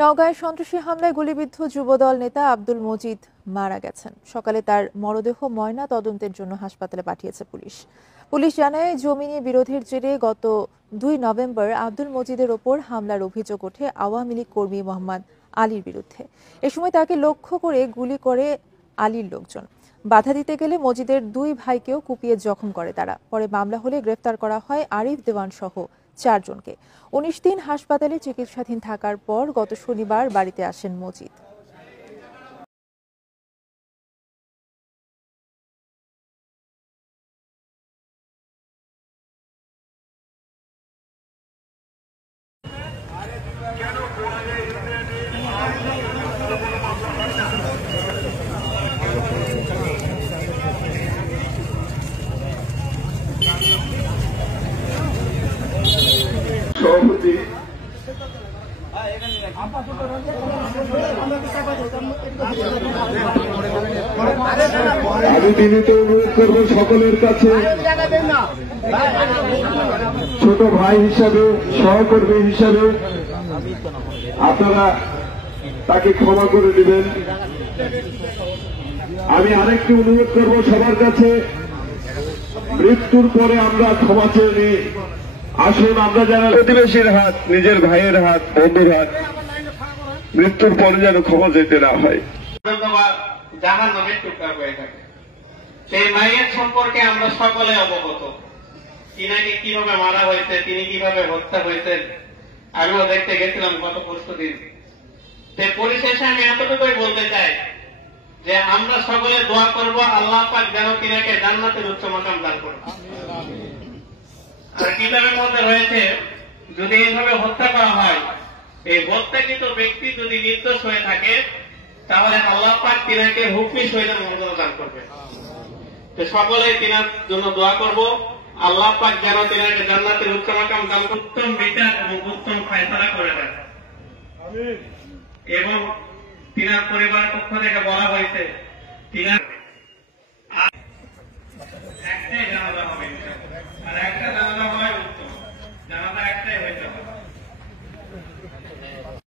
নওগাঁয় সন্ত্রাসী হামলায় গুলিবিদ্ধ যুবদল নেতা আব্দুল মজিদ মারা গেছেন। সকালে তার মরদেহ ময়না তদন্তের জন্য হাসপাতালে পাঠিয়েছে পুলিশ। পুলিশ জানায়, জমি নিয়ে বিরোধের জেরে গত 2 নভেম্বর আব্দুল মজিদের ওপর হামলার অভিযোগ ওঠে আওয়ামী লীগ কর্মী মোহাম্মদ আলীর বিরুদ্ধে। এ সময় তাকে লক্ষ্য করে গুলি করে আলীর লোকজন। বাধা দিতে গেলে মজিদের 2 ভাইকেও কুপিয়ে জখম করে তারা। পরে মামলা হলে গ্রেফতার করা হয় আরিফ দেওয়ান সহ 4 জনকে। 19 দিন হাসপাতালে চিকিৎসাধীন থাকার পর গত শনিবার বাড়িতে আসেন মজিদ। আমি বিনীত অনুরোধ করবো সকলের কাছে, ছোট ভাই হিসাবে, সহকর্মী হিসাবে আপনারা তাকে ক্ষমা করে দিবেন। আমি আরেকটি অনুরোধ করব সবার কাছে, মৃত্যুর পরে আমরা ক্ষমা চেয়ে নিই। আসুন আমরা যারা প্রতিবেশীর হাত, নিজের ভাইয়ের হাত, বন্ধুর হাত, মৃত্যুর পরে যেন ক্ষমা যেতে না হয়। জাহান নামে টুকরা হয়ে থাকে। সেই মায়ের সম্পর্কে আমরা সকলে অবগত। তিনাকে কিভাবে মারা হয়েছে, তিনি কিভাবে হত্যা হয়েছেন, আমিও দেখতে গেছিলাম গত পরশুদিন। পরিশেষে আমি এতটুকুই বলতে চাই যে আমরা সকলে দোয়া করব, আল্লাহ পাক যেন তিনাকে জান্নাতের উচ্চ মাকাম দান করুন। আর কিতাবের মধ্যে রয়েছে, যদি এইভাবে হত্যা করা হয়, এই হত্যাকৃত ব্যক্তি যদি নির্দোষ হয়ে থাকে, তাহলে আল্লাহ পাক তিনাকে হুকমি শহীদের মর্যাদা দান করবে। সকলেই তিনার জন্য দোয়া করব, আল্লাহ পাক যেন তিনাকে জান্নাতের উচ্চ মাকাম দান, উত্তম বিচার এবং উত্তম ফয়সালা করে দেন। এবং তিনার পরিবারের পক্ষ থেকে বলা হয়েছে, তিনার